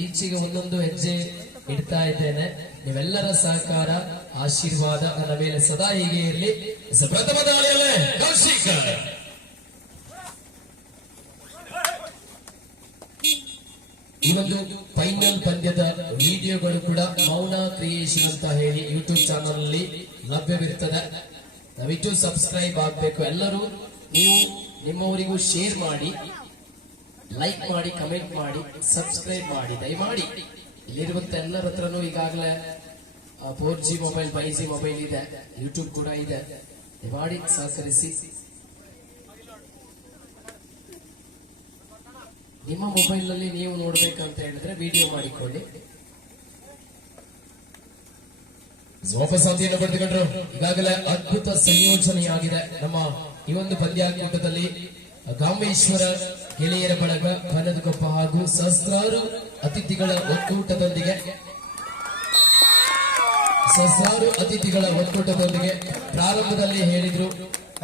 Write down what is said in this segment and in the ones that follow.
ಈಚೆಗೆ ಒಂದೊಂದು ಹೆಜ್ಜೆ ಇಡ್ತಾ ಇದ್ದೇನೆ. ನೀವೆಲ್ಲರ ಸಹಕಾರ ಆಶೀರ್ವಾದ ನನ್ನ ಮೇಲೆ ಸದಾ ಹೀಗೆ ಇರಲಿ. ಒಂದು ಫೈನಲ್ ಪಂದ್ಯದ ವಿಡಿಯೋಗಳು ಕೂಡ ಮೌನ ಕ್ರಿಯೇಷನ್ ಅಂತ ಹೇಳಿ ಯೂಟ್ಯೂಬ್ ಚಾನಲ್ ಅಲ್ಲಿ ಲಭ್ಯವಿರ್ತದೆ. ದಯವಿಟ್ಟು ಸಬ್ಸ್ಕ್ರೈಬ್ ಆಗ್ಬೇಕು. ಎಲ್ಲರೂ ನೀವು ನಿಮ್ಮವರಿಗೂ ಶೇರ್ ಮಾಡಿ ಲೈಕ್ ಮಾಡಿ ಕಮೆಂಟ್ ಮಾಡಿ ಸಬ್ಸ್ಕ್ರೈಬ್ ಮಾಡಿ. ದಯಮಾಡಿ. ಇಲ್ಲಿರುವಂತ ಎಲ್ಲರ ಹತ್ರನೂ ಈಗಾಗಲೇ four G mobile five G mobile ಇದೆ. ಯೂಟ್ಯೂಬ್ ಕೂಡ ಇದೆ. ದಯಮಾಡಿ ಸಹಕರಿಸಿ. ನಿಮ್ಮ ಮೊಬೈಲ್ನಲ್ಲಿ ನೀವು ನೋಡ್ಬೇಕಂತ ಹೇಳಿದ್ರೆ ವಿಡಿಯೋ ಮಾಡಿಕೊಳ್ಳಿ. ವಾಪಸಾತಿಯನ್ನು ಪಡೆದುಕೊಂಡ್ರು. ಈಗಾಗಲೇ ಅದ್ಭುತ ಸಂಯೋಜನೆಯಾಗಿದೆ ನಮ್ಮ ಈ ಒಂದು ಪಂದ್ಯಾಕೂಟದಲ್ಲಿ ಗಾಂಬೇಶ್ವರ ಗೆಳೆಯರ ಬಳಗ ಕನದಗೊಪ್ಪ ಹಾಗೂ ಸಹಸ್ರಾರು ಅತಿಥಿಗಳ ಒಕ್ಕೂಟದೊಂದಿಗೆ ಸಹಸ್ರಾರು ಅತಿಥಿಗಳ ಒಕ್ಕೂಟದೊಂದಿಗೆ ಪ್ರಾರಂಭದಲ್ಲಿ ಹೇಳಿದ್ರು.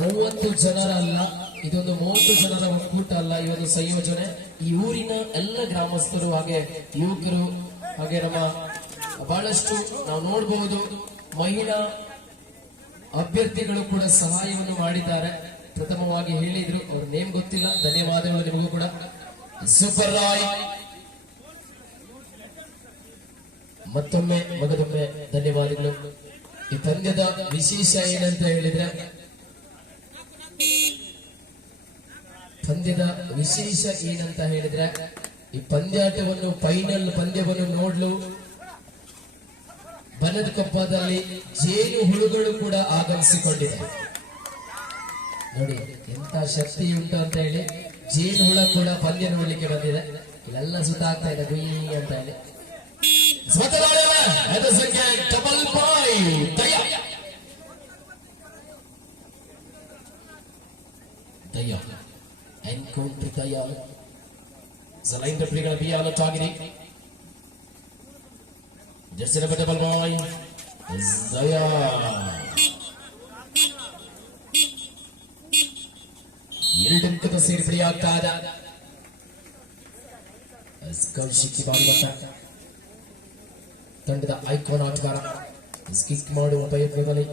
ಮೂವತ್ತು ಜನರ ಅಲ್ಲ ಇದೊಂದು ಮೂವತ್ತು ಜನರ ಒಕ್ಕೂಟ ಅಲ್ಲ, ಈ ಒಂದು ಸಂಯೋಜನೆ. ಈ ಊರಿನ ಎಲ್ಲ ಗ್ರಾಮಸ್ಥರು ಹಾಗೆ ಯುವಕರು ಹಾಗೆ ನಮ್ಮ ಬಹಳಷ್ಟು ನಾವು ನೋಡಬಹುದು ಮಹಿಳಾ ಅಭ್ಯರ್ಥಿಗಳು ಕೂಡ ಸಹಾಯವನ್ನು ಮಾಡಿದ್ದಾರೆ. ಪ್ರಥಮವಾಗಿ ಹೇಳಿದ್ರು, ಅವ್ರ ನೇಮ್ ಗೊತ್ತಿಲ್ಲ. ಧನ್ಯವಾದಗಳು ನಿಮಗೂ ಕೂಡ. ಸೂಪರ್ ರಾಯ್. ಮತ್ತೊಮ್ಮೆ ಮಗದೊಮ್ಮೆ ಧನ್ಯವಾದಗಳು. ಈ ಪಂದ್ಯದ ವಿಶೇಷ ಏನಂತ ಹೇಳಿದ್ರೆ ಪಂದ್ಯದ ವಿಶೇಷ ಏನಂತ ಹೇಳಿದ್ರೆ, ಈ ಪಂದ್ಯಾಟವನ್ನು ಫೈನಲ್ ಪಂದ್ಯವನ್ನು ನೋಡಲು. ಬನದ ಕೊಪ್ಪದಲ್ಲಿ ಜೇನು ಹುಳುಗಳು ಕೂಡ ಆಗಮಿಸಿಕೊಂಡಿದೆ. ನೋಡಿ ಎಂತ ಶಕ್ತಿ ಉಂಟು ಅಂತ ಹೇಳಿ, ಜೇನು ಹುಳ ಕೂಡ ಪಂದ್ಯ ನೋಡ್ಲಿಕ್ಕೆ ಬಂದಿದೆ. ಇಲ್ಲೆಲ್ಲ ಸುತ್ತಾಗ್ತಾ ಇದೆ, ಗುಯಿ ಅಂತ ಹೇಳಿ. ಸ್ವತಃ ಅದು ಸಂಖ್ಯೆ ಡಬಲ್ ಬಾಯ್ ದಯ ದಯ ಎನ್ಕೌಂಟರ್ ದಯ ಸಲೈನ್ ರೆಫ್ರಿಗಳ ಬಿ ಆಲೌಟ್ ಆಗಿದೆ ಜರ್ಸಿ ನಂಬರ್ ಡಬಲ್ ಬಾಯ್ ದಯ ಎರಡು ಅಂಕದ ಸೇರ್ಪಡೆಯಾಗ್ತಾದ ಕೌಶಿಕಿ ಬಾರಿ ಬರ್ತಾ ತಂಡದ ಐಕಾನ್ ಆಟಗಾರ ಸ್ಕಿಕ್ ಮಾಡುವ ಪ್ರಯತ್ನದಲ್ಲಿ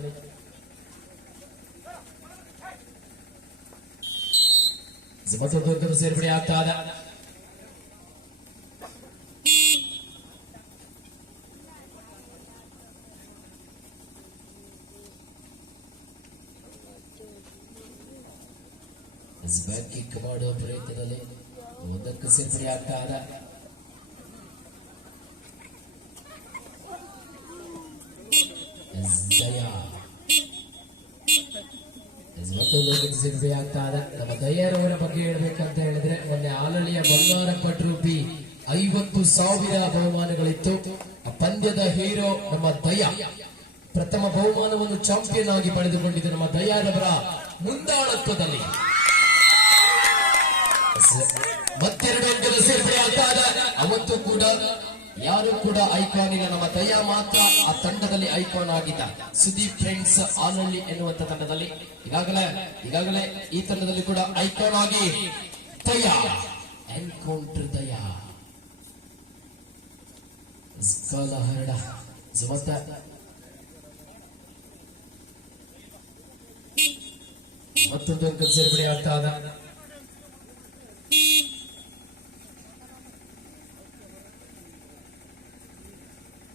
ಮತ್ತೊಂದು ಸೇರ್ಪಡೆ ಆಗ್ತಾದ ಬ್ಯಾಕ್ ಕಿಕ್ ಮಾಡುವ ಪ್ರಯತ್ನದಲ್ಲಿ ಒಂದಕ್ಕೆ ಸೇರ್ಪಡೆ ಆಗ್ತಾದ ದಯಾ ಮತ್ತೊಂದು ಸಿದ್ಧಿ ಆಗ್ತಾರ ನಮ್ಮ ದಯ್ಯರವರ ಬಗ್ಗೆ ಹೇಳ್ಬೇಕಂತ ಹೇಳಿದ್ರೆ, ಮೊನ್ನೆ ಆಲಳಿಯ ಬಂಗಾರ ಪಟ್ರೂಪಿ ಐವತ್ತು ಸಾವಿರ ಬಹುಮಾನಗಳಿತ್ತು. ಪಂದ್ಯದ ಹೀರೋ ನಮ್ಮ ದಯ. ಪ್ರಥಮ ಬಹುಮಾನವನ್ನು ಚಾಂಪಿಯನ್ ಆಗಿ ಪಡೆದುಕೊಂಡಿದ್ದು ನಮ್ಮ ದಯಾರವರ ಮುಂದಾಳತ್ವದಲ್ಲಿ. ಮತ್ತೆರಡು ಅಂಕದ ಸೇರ್ಪಡೆ ಇದೆ ಅವತ್ತು ಕೂಡ ಯಾರು ಕೂಡ ಐಕಾನ್ ಇಲ್ಲ, ನಮ್ಮ ದಯಾ ಮಾತ್ರ ಆ ತಂಡದಲ್ಲಿ ಐಕಾನ್ ಆಗಿದ್ದ. ಸುದೀಪ್ ಫ್ರೆಂಡ್ಸ್ ಆನಳ್ಳಿ ಎನ್ನುವಂತ ತಂಡದಲ್ಲಿ. ಈಗಾಗಲೇ ಈಗಾಗಲೇ ಈ ತಂಡದಲ್ಲಿ ಕೂಡ ಐಕಾನ್ ಆಗಿ ದಯಾ, ಎನ್ಕೌಂಟರ್ ದಯಾ. ಹರಡ ಮತ್ತೊಂದು ಸೇರ್ಪಡೆ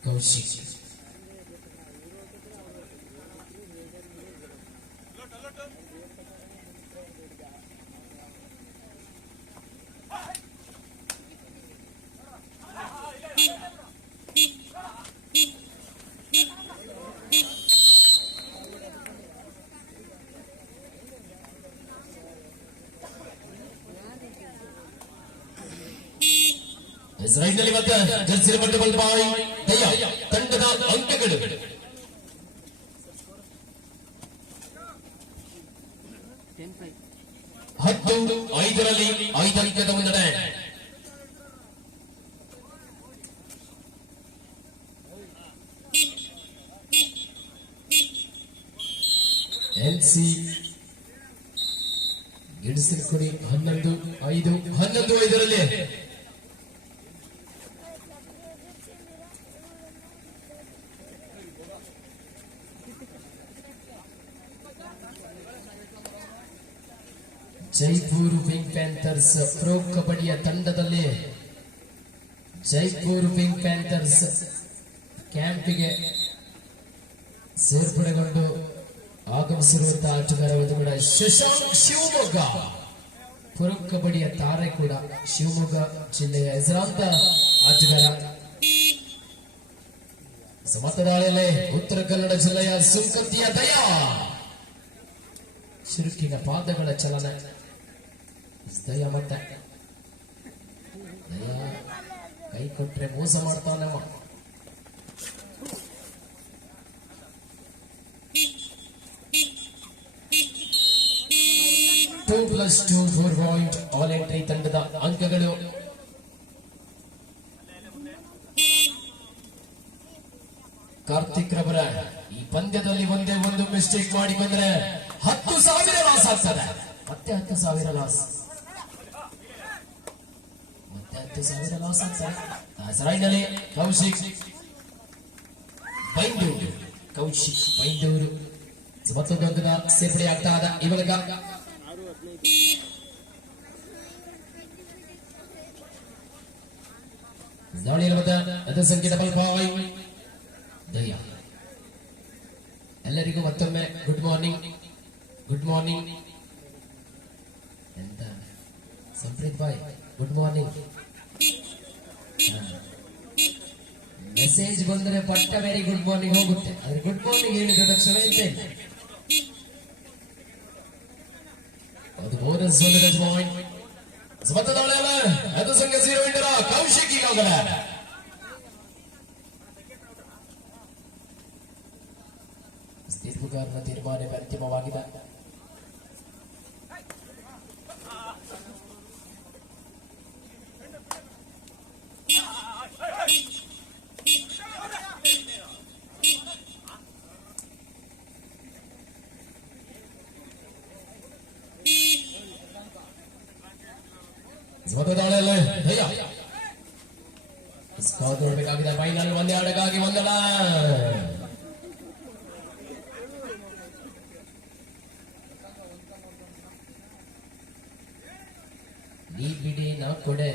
ಆಗ್ತಾದ ಕೌಶಿಕ್ ಇಸ್ರಾಯೇಲ್ನಲ್ಲಿ ಮತ್ತೆ ಜರ್ಸಿ ನಂಬರ್ ಡಬಲ್ ಬಾಯ್ ಜಯ ತಂಡದ ಅಂಕಗಳು. ಹತ್ತೊಂದು ಐದರಲ್ಲಿ ಐದು ಅಂಕದ ಮುನ್ನಡೆ. ಎಲ್ಸಿ ಗಿಡಿಸಿಲ್ಕುಡಿ ಹನ್ನೊಂದು ಐದು ಹನ್ನೊಂದು ಐದರಲ್ಲಿ. ಜೈಪುರ್ ಪಿಂಕ್ ಪ್ಯಾಂಥರ್ಸ್ ಪ್ರೋ ಕಬಡ್ಡಿಯ ತಂಡದಲ್ಲಿ ಜೈಪುರ್ ಪಿಂಕ್ ಪ್ಯಾಂಥರ್ಸ್ ಕ್ಯಾಂಪಿಗೆ ಸೇರ್ಪಡೆಗೊಂಡು ಆಗಮಿಸಿರುವಂತಹ ಆಟಗಾರ ಒಂದು ಕೂಡ ಶಶಾಂಕ್ ಶಿವಮೊಗ್ಗ. ಪ್ರೊ ಕಬಡ್ಡಿಯ ತಾರೆ ಕೂಡ ಶಿವಮೊಗ್ಗ ಜಿಲ್ಲೆಯ ಹೆಸರಾಂತ ಆಟಗಾರ. ಸಮತದಾಳಿಯಲ್ಲಿ ಉತ್ತರ ಕನ್ನಡ ಜಿಲ್ಲೆಯ ಸುಂಕತಿಯ ದಯಾ. ಶುರುಕಿನ ಪಾದಗಳ ಚಲನೆ. ದಯ ಮತ್ತೆ ದಯ ಕೈ ಕೊಟ್ರೆ ಮೋಸ ಮಾಡ್ತಾನವ two plus two four point all entry ತಂಡದ ಅಂಕಗಳು. ಕಾರ್ತಿಕ್ ರವರ ಈ ಪಂದ್ಯದಲ್ಲಿ ಒಂದೇ ಒಂದು ಮಿಸ್ಟೇಕ್ ಮಾಡಿ ಬಂದ್ರೆ ಹತ್ತು ಸಾವಿರ ಲಾಸ್ ಆಗ್ತದೆ. ಮತ್ತೆ ಹತ್ತು ಸಾವಿರ ಲಾಸ್ ಹೆಸರಾಯಿನಲ್ಲಿ ಕೌಶಿಕ್ ಬೈಂದೂರು. ಕೌಶಿಕ್ ಬೈಂದೂರು ಮತ್ತೊಂದು ಅಂಕದ ಸೇರ್ಪಡೆ ಆಗ್ತಾ ಇದ್ದ ಇವಾಗ ದಾಳಿಯಲ್ಲಿ ಬಂದ ಅದ ಸಂಖ್ಯೆ ಡಬಲ್ ಎಲ್ಲರಿಗೂ ಮತ್ತೊಮ್ಮೆ ಗುಡ್ ಮಾರ್ನಿಂಗ್ ಗುಡ್ ಮಾರ್ನಿಂಗ್ ಎಂತ ಸಂಪ್ರೀತ್ ಬಾಯ್ ಗುಡ್ ಮಾರ್ನಿಂಗ್ ಮೆಸೇಜ್ ಬಂದ್ರೆ ಪಟ್ಟ ವೆರಿ ಗುಡ್ ಮಾರ್ನಿಂಗ್ ಹೋಗುತ್ತೆ. ಆದ್ರೆ ಗುಡ್ ಮಾರ್ನಿಂಗ್ ಹೇಳಿದ ತಕ್ಷಣ ಎಂತ ಇಲ್ಲ ಅದು ಬೋನಸ್ ಒಂದು ಪಾಯಿಂಟ್ ಸಮತದಾಳ ಅದು ಸಂಖ್ಯೆ ಜೀರೋ ಇಂಟರ ಕೌಶಿಕ್ ಈಗಾಗಲೇ ತೀರ್ಪುಗಾರನ ತೀರ್ಮಾನ ಅಂತಿಮವಾಗಿದೆ ಮತದಾಳಲ್ಲಿ ದಯ ನೋಡಬೇಕಾಗಿದೆ ಫೈನಲ್ ಒಂದೇ ಆಡಕ್ಕಾಗಿ ಒಂದಲ್ಲ ನೀ ಬಿಡಿ, ನಾ ಕೊಡೆ.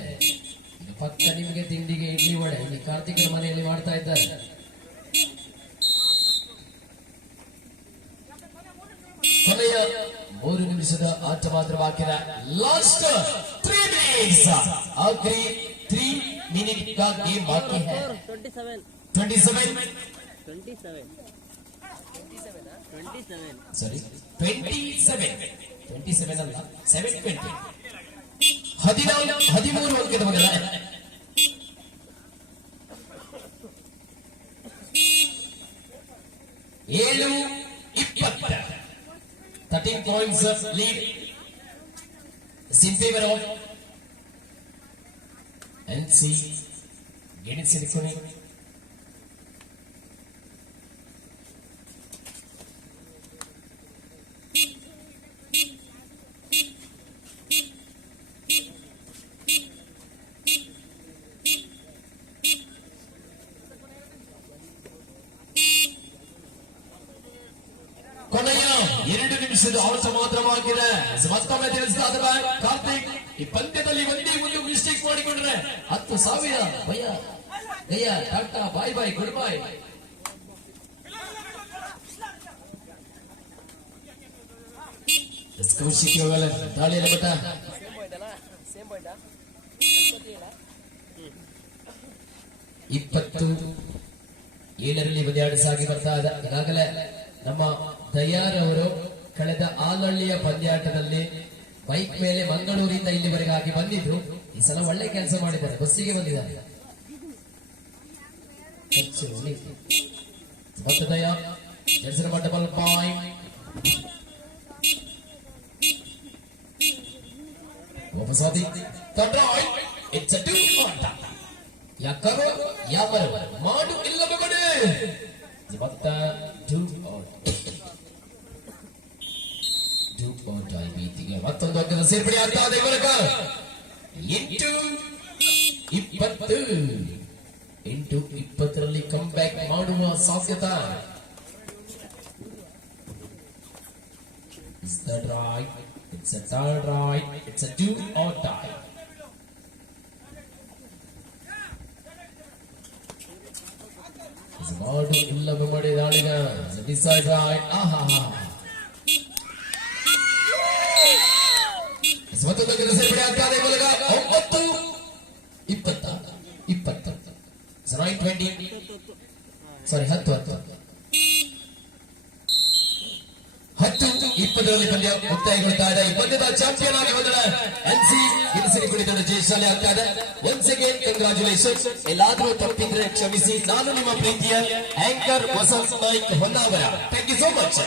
ಪಕ್ಕ ನಿಮಗೆ ತಿಂಡಿಗೆ ಇಡ್ಲಿ ವಡೆ. ಇಲ್ಲಿ ಕಾರ್ತಿಕನ ಮನೆಯಲ್ಲಿ ಮಾಡ್ತಾ ಇದ್ದಾರೆ. ಕೊನೆಯ ಮೂರು ನಿಮಿಷದ ಆಟ ಮಾತ್ರ ಬಾಕಿದ last three minutes ಆಖರಿ three minute का गेम बाकी है twenty seven 27 twenty seven twenty seven ಸಾರಿ 27 27 ಅಲ್ಲ 720 ಹದಿನಾಲ್ಕು ಹದಿಮೂರು ಅಂಕದ ಮೊದಲ ಏಳು ಇಪ್ಪತ್ತ ತರ್ಟೀನ್ ಪಾಯಿಂಟ್ಸ್ ಲೀಡ್ ಸಿಂಪೇವರ ಎನ್ ಸಿ ಗೆಣಿಸಿಕೊಳ್ಳಿ ಕೊನೆಯ ಎರಡು ನಿಮಿಷದ ಆಟ ಮಾತ್ರವಾಗಿದೆ ಮತ್ತೊಮ್ಮೆ ತಿಳಿಸ್ತಾ ಇದ್ದಾರೆ ಕಾರ್ತಿಕ್ ಈ ಪಂದ್ಯದಲ್ಲಿ ಒಂದೇ ಒಂದು ಮಿಸ್ಟೇಕ್ ಮಾಡಿಕೊಂಡ್ರೆ ಹತ್ತು ಸಾವಿರ. ಭಯ. ಅಯ್ಯ ಟಾಟಾ, ಬಾಯ್ ಬಾಯ್, ಗುಡ್ ಬಾಯ್. ಇಪ್ಪತ್ತು ಏಳರಲ್ಲಿ ಪಂದ್ಯಾಟ ಸಾಗಿ ಬರ್ತಾ ಇದೆ. ಈಗಾಗಲೇ ನಮ್ಮ ದಯಾರವರು ಕಳೆದ ಆಲಳ್ಳಿಯ ಪಂದ್ಯಾಟದಲ್ಲಿ ಬೈಕ್ ಮೇಲೆ ಮಂಗಳೂರಿಂದ ಇಲ್ಲಿವರೆಗೆ ಆಗಿ ಬಂದಿದ್ದು ಈ ಸಲ ಒಳ್ಳೆ ಕೆಲಸ ಮಾಡಿದ್ದಾರೆ ಬಸ್ಸಿಗೆ ಬಂದಿದ್ದಾರೆ ಹೆಚ್ಚು ಉಳಿ. ಮತ್ತು ದಯಾ ಜರ್ಸಿನ double point ವಾಪಸಾದಿ control it's a two ಅಂತ ಯಾಕರು ಯಾವರು ಮಾಡು ತಂಡದ ಸೇರ್ಪಡೆ ಆಗ್ತಾ ಇದೆ ಮೂಲಕ ಎಂಟು ಇಪ್ಪತ್ತು ಎಂಟು ಇಪ್ಪತ್ತರಲ್ಲಿ ಕಮ್ ಬ್ಯಾಕ್ ಮಾಡುವ ಸಾಧ್ಯತೆ Is that right? It's a third right. It's a do or die. It's a ಮಾಡು ಇಲ್ಲವೇ ಮಾಡಿದಾಳಿಗ ಡಿಸೈಡ್ ರೈಟ್ ಆಹಾ ಮತ್ತೊಂದು Twenty sorry ಹತ್ತು ಹತ್ತು. ಹತ್ತು, ಇಪ್ಪತ್ತರಲ್ಲಿ ಪಂದ್ಯ ಮುಕ್ತಾಯಗೊಳ್ತಾ ಇದೆ. ಈ ಪಂದ್ಯದ ಚಾಂಪಿಯನ್ ಆಗಿ ಬಂದ ಎನ್ಸಿ ಗಿರಿಸಿರಿ ಕುಣಿತದ ಜಯಶಾಲಿ ಆಗ್ತಾ ಇದೆ. ಒನ್ಸ್ ಅಗೇನ್ ಕಂಗ್ರಾಚುಲೇಷನ್ ಎಲ್ಲಾದ್ರೂ ತಪ್ಪಿದ್ರೆ ಕ್ಷಮಿಸಿ. ನಾನು ನಿಮ್ಮ ಪ್ರೀತಿಯ anchor Vasanth Naik Honnavar. Thank you so much